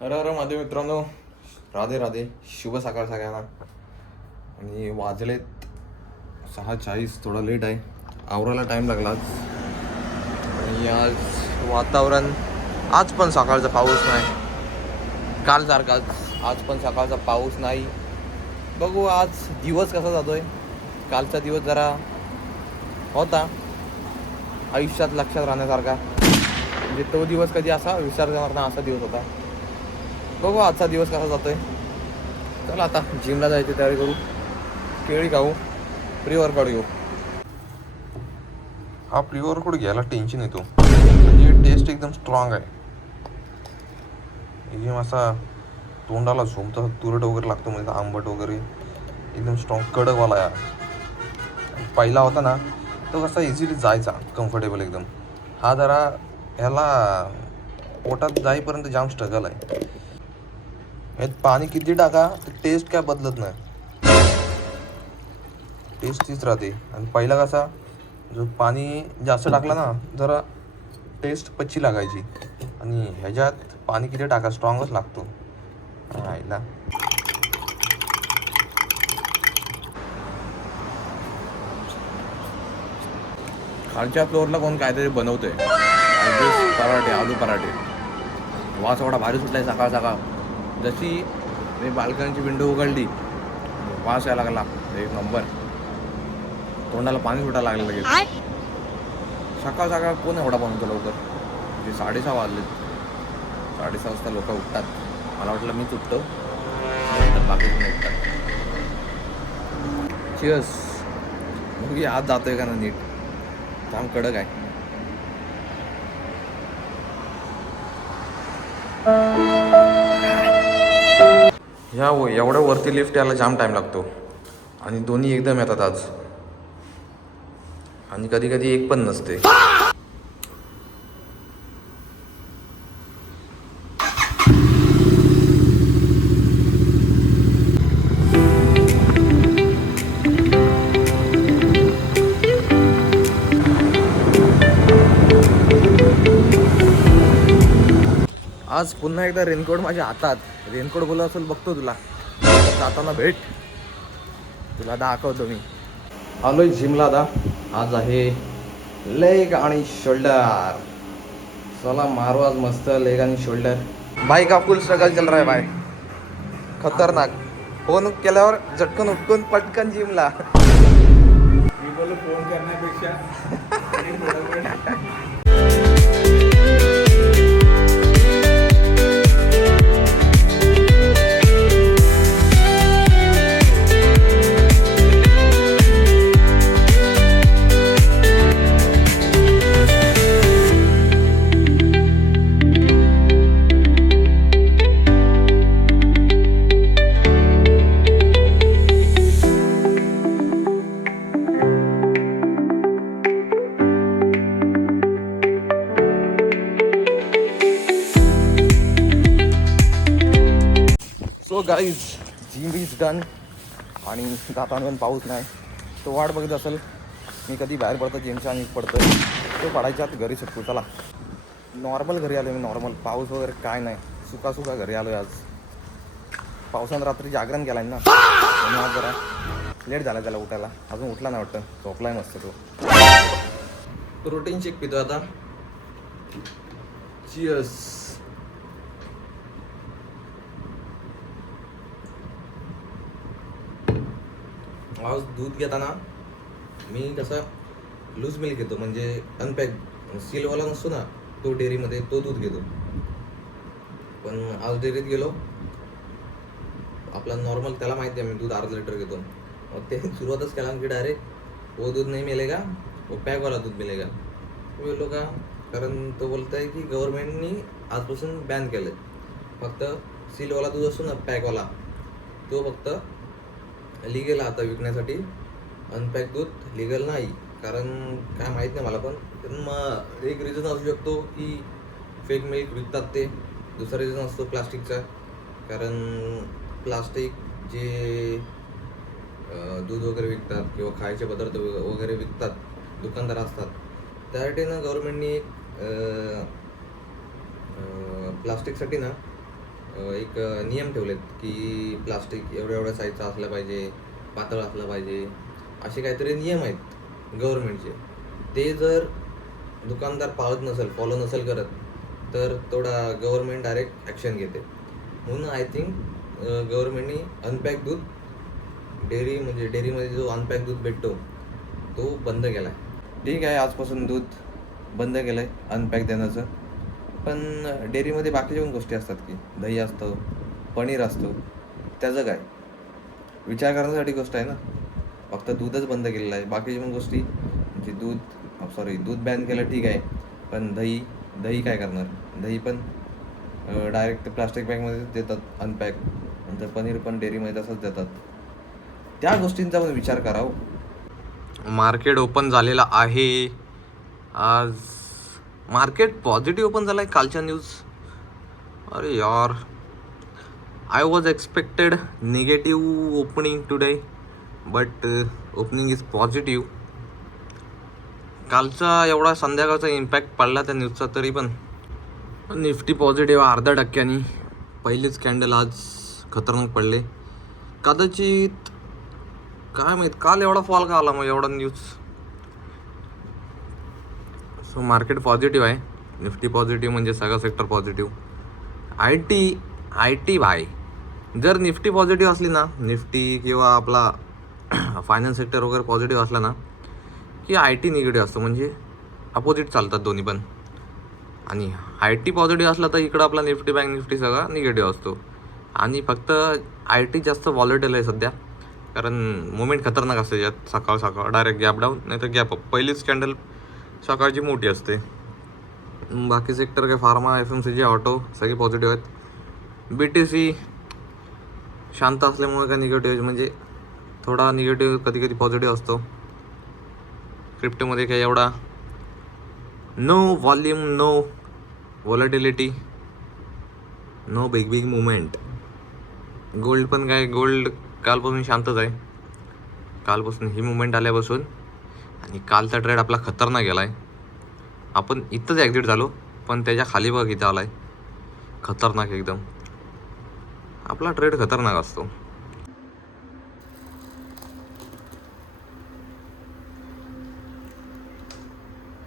अरे अरे माझे मित्रांनो, राधे राधे, शुभ सकाळ सगळ्यांना. आणि वाजलेत 6:40, थोडा लेट आहे, आवरायला टाईम लागला आज. आणि आज वातावरण, आज पण सकाळचा पाऊस नाही, काल सारखाच आज पण सकाळचा पाऊस नाही. बघू आज दिवस कसा जातोय. कालचा दिवस जरा होता आयुष्यात लक्षात राहण्यासारखा, म्हणजे तो दिवस कधी असा विसर करणार ना, असा दिवस होता. बघू आजचा दिवस कसा जातोय. चला आता जिमला जायची तयारी करू, केळी खाऊ, प्री वर्कआउट घेऊ. हा प्री वर्कआउट घ्यायला टेन्शन येतो, म्हणजे टेस्ट एकदम स्ट्रॉंग आहे. एकदम असा तोंडाला झोमता तुरट वगैरे लागतो, म्हणजे आंबट वगैरे एकदम स्ट्रॉंग कडकवाला यार. पहिला होता ना तो कसा इझिली जायचा, कम्फर्टेबल एकदम. हा जरा ह्याला पोटात जाईपर्यंत जाम स्ट्रगल आहे. यात पाणी किती टाका टेस्ट काय बदलत नाही, टेस्ट तीच राहते. आणि पहिला कसा जो पाणी जास्त टाकला ना जरा टेस्ट पच्ची लागायची, आणि ह्याच्यात पाणी किती टाका स्ट्रॉंगच लागतो. आईला खालच्या फ्लोअरला कोण काहीतरी बनवतोय, पराठे, आलू पराठे. वास एवढा भारी सुटलाय सकाळ सकाळ. जशी मी बाल्कनीची विंडो उघडली, वास यायला लागला एक नंबर, तोंडाला पाणी सुटायला लागलं लगेच. सकाळ सकाळ कोण एवढा बनवतो लवकर. म्हणजे 6:30 वाजले, 6:30 वाजता लोक उठतात. मला वाटलं मीच उठतो, बाकी कोण उठतात. चिअर्स. मग आज जातोय का ना नीट, जाम कडक आहे. ह्या एवढ्या वरती लिफ्ट यायला जाम टाईम लागतो, आणि दोन्ही एकदम येतात आज, आणि कधी कधी एक पण नसते. आज पुन्हा एकदा रेनकोट माझ्या हातात. रेनकोट बोला असेल बघतो तुला जाताना भेट, तुला दाखवतो मी. आलोय जिमला आता. आज आहे लेग आणि शोल्डर. चला मारू आज मस्त लेग आणि शोल्डर. भाई का फुल स्ट्रगल चल रहा है भाई, खतरनाक. फोन केल्यावर झटकन उठकून पटकन जिमला. मी बोलू फोन करण्यापेक्षा so guys, gym is done. आणि जाताना पण पाऊस नाही. तो वाट बघत असेल मी कधी बाहेर पडतो जिमचा, आणि पडतो तो पडायच्यात घरी सुटतो. चला नॉर्मल घरी आलो मी, नॉर्मल. पाऊस वगैरे काय नाही, सुका सुका घरी आलो आहे आज. पावसानं रात्री जागरण केला आहे ना, म्हणून आज जरा लेट झाला त्याला उठायला. अजून उठला नाही वाटतं, झोपलाय मस्त तो. प्रोटीन शेक पितो आता. चिअर्स. आज दूध घेताना मी कसं लूज मिल्क घेतो, म्हणजे अनपॅक सीलवाला नसतो ना तो, डेअरीमध्ये तो दूध घेतो. पण आज डेअरीत गेलो, आपला नॉर्मल, त्याला माहिती आहे मी दूध अर्धा लिटर घेतो. मग ते सुरुवातच केला की डायरेक्ट वो दूध नाही मिलेगा, वो पॅकवाला दूध मिलेगा. बोललो का, कारण तो बोलत आहे की गव्हर्नमेंटनी आजपासून बॅन केलं आहे. फक्त सीलवाला दूध असतो ना पॅकवाला, तो फक्त लिगल आता विकण्यासाठी. अनपॅक दूध लिगल नाही, कारण काय माहीत नाही मला. पण मग एक रिझन असू शकतो की फेक मिल्क विकतात ते. दुसरा रिझन असतो प्लास्टिकचा, कारण प्लास्टिक जे दूध वगैरे विकतात किंवा खायचे पदार्थ वगैरे विकतात दुकानदार असतात, त्यासाठी ना गव्हर्नमेंटनी एक प्लास्टिकसाठी ना एक नियम ठेवलेत की प्लास्टिक एवढ्या साईजचं असलं पाहिजे, पातळ असलं पाहिजे, असे काहीतरी नियम आहेत गव्हर्नमेंटचे. ते जर दुकानदार पाळत नसेल, फॉलो नसेल करत, तर थोडा गव्हर्नमेंट डायरेक्ट ॲक्शन घेते. म्हणून आय थिंक गव्हर्नमेंटनी अनपॅक दूध डेअरीमध्ये जो अनपॅक दूध भेटतो तो बंद केला आहे. ठीक आहे, आजपासून दूध बंद केलं आहे अनपॅक देण्याचं. पण डेअरीमध्ये बाकीच्या पण गोष्टी असतात की दही असतं, पनीर असतं, त्याचं काय? विचार करण्यासाठी गोष्ट आहे ना. फक्त दूधच बंद केलेलं आहे, बाकीच्या पण गोष्टी म्हणजे दूध बॅन केलं ठीक आहे, पण दही काय करणार? दही पण डायरेक्ट प्लास्टिक बॅगमध्येच देतात अनपॅक. नंतर पनीर पण डेअरीमध्ये तसंच देतात. त्या गोष्टींचा पण विचार करावं. मार्केट ओपन झालेलं आहे आज. मार्केट पॉझिटिव्ह ओपन झालं आहे कालच्या न्यूज. अरे यार, I was expected negative opening today, but opening is positive. कालचा एवढा संध्याकाळचा इम्पॅक्ट पडला त्या न्यूजचा, तरी पण निफ्टी पॉझिटिव्ह 0.5%. पहिलेच कॅन्डल आज खतरनाक पडले. कदाचित काय माहीत काल एवढा फॉल का आला मग एवढा न्यूज. सो मार्केट पॉझिटिव्ह आहे. निफ्टी पॉझिटिव्ह म्हणजे सगळा सेक्टर पॉझिटिव्ह. आय टी भाई, जर निफ्टी पॉझिटिव्ह असली ना, निफ्टी किंवा आपला फायनान्स सेक्टर वगैरे पॉझिटिव्ह असला ना, की आय टी निगेटिव्ह असतं. म्हणजे अपोजिट चालतात दोन्ही पण. आणि आय टी पॉझिटिव्ह असला तर इकडं आपला निफ्टी बँक निफ्टी सगळा निगेटिव्ह असतो. आणि फक्त आय टी जास्त वॉलेटाईल आहे सध्या, कारण मुवमेंट खतरनाक असते यात. सकाळ डायरेक्ट गॅप डाऊन नाही तर गॅप अप. पहिलीच कॅन्डल सकाळची मोठी असते. बाकी सेक्टर काय फार्मा, FMCG, ऑटो सगळे पॉझिटिव्ह आहेत. BTC शांत असल्यामुळे काय निगेटिव्ह म्हणजे थोडा निगेटिव्ह कधी पॉझिटिव्ह असतो. क्रिप्टोमध्ये काय एवढा no volume, no volatility, no big movement. Gold पण काय, गोल्ड कालपासून शांतच आहे. कालपासून ही मुवमेंट आल्यापासून. आणि कालचा ट्रेड आपला खतरनाक गेला आहे. आपण इथंच ॲक्झिट झालो, पण त्याच्या खाली बघ इथं आला आहे. खतरनाक एकदम. आपला ट्रेड खतरनाक असतो.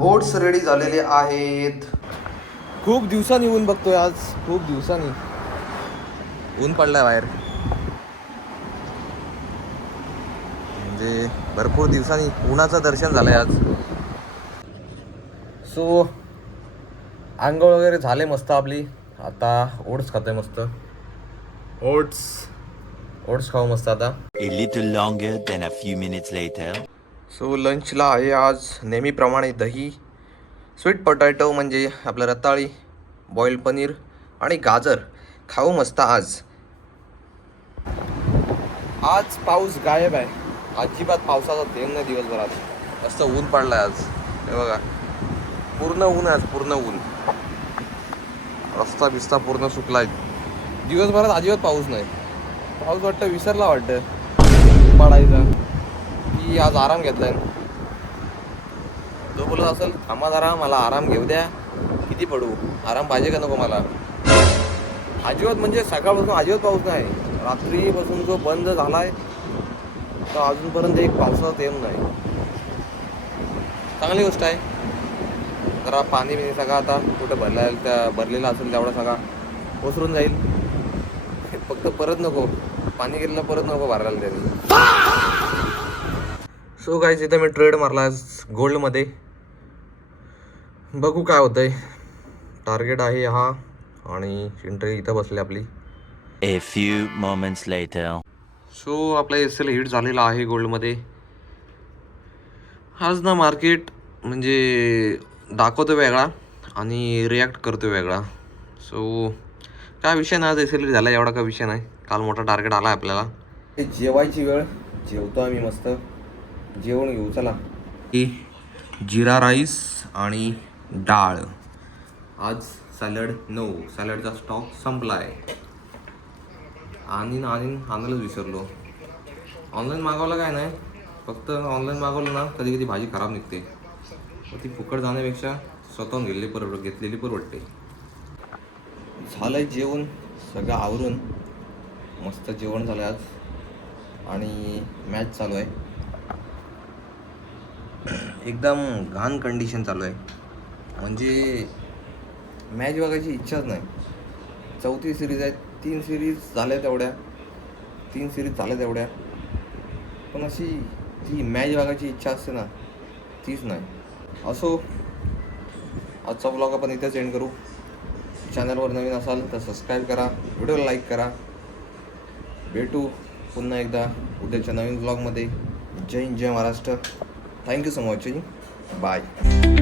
ओट्स रेडी झालेले आहेत. खूप दिवसांनी ऊन बघतोय आज. खूप दिवसांनी ऊन पडलाय बाहेर. म्हणजे भरपूर दिवसांनी उन्हाचं दर्शन झालंय आज. सो आंघोळ वगैरे झाले मस्त आपली. आता ओट्स खातोय मस्त. ओट्स खाऊ मस्त आता. A little longer than a few minutes later. So लंचला आहे आज नेहमीप्रमाणे दही, स्वीट पोटॅटो म्हणजे आपलं रताळी, बॉइल्ड पनीर आणि गाजर. खाऊ मस्त आज. आज पाऊस गायब आहे. अजिबात पावसाचा थेंब नाही दिवसभरात. मस्त ऊन पडलं आहे आज. हे बघा, पूर्ण ऊन आहे आज, पूर्ण ऊन. रस्ता बिस्ता पूर्ण सुकला आहे. दिवसभरात अजिबात पाऊस नाही. पाऊस वाटतं विसरला वाटतं पडायचा, की आज आराम घेतलाय. तो बोलत असेल थांबा जरा, मला आराम घेऊ द्या. किती पडू, आराम पाहिजे का नको मला. अजिबात म्हणजे सकाळपासून अजिबात पाऊस नाही. रात्रीपासून जो बंद झालाय तर अजूनपर्यंत एक पावसाचा थेंब नाही. चांगली गोष्ट आहे. जरा पाणी बिणी सगळं आता कुठं भरलेला असेल तेवढा सगळा ओसरून जाईल. फक्त परत नको, पाणी गेलेलं परत नको भरायला त्यांनी. सो गाईज, इथं मी ट्रेड मारला आज गोल्डमध्ये. बघू काय होतंय. टार्गेट आहे हा आणि एंट्री इथं बसली आपली. A few moments later. So आपला SL हिट झालेला आहे गोल्डमध्ये. आज ना मार्केट म्हणजे दाखवतो वेगळा आणि रिॲक्ट करतो वेगळा. सो काय विषय नाही, आज SL हिट झाला एवढा काय विषय नाही. काल मोठा टार्गेट आला आहे आपल्याला. जेवायची वेळ, जेवतो आम्ही मस्त. जेवण घेऊ चला. जिरा राईस आणि डाळ. आज सॅलड नो, सॅलडचा स्टॉक संपला आहे. आणि आणायलाच विसरलो. ऑनलाईन मागवलं काय नाही, फक्त ऑनलाईन मागवलं ना कधी भाजी खराब निघते. ती फुकट जाण्यापेक्षा स्वतःहून घेतलेली परवडते. झालंय जेवण, सगळं आवरून मस्त जेवण झालं आज आणि मॅच चालू आहे. एकदम घाण कंडिशन चालू आहे, म्हणजे मॅच बघायची इच्छाच नाही. 4थी सिरीज आहे, 3 सिरीज झाल्या तेवढ्या, पण अशी ती मॅच बघायची इच्छा असते ना, तीच नाही. असो, आजचा ब्लॉग आपण इथेच एंड करू. चॅनलवर नवीन असाल तर सबस्क्राईब करा, व्हिडिओला लाईक करा. भेटू पुन्हा एकदा उद्याच्या नवीन ब्लॉगमध्ये. जय हिंद, जय Maharashtra. Thank you so much. Bye.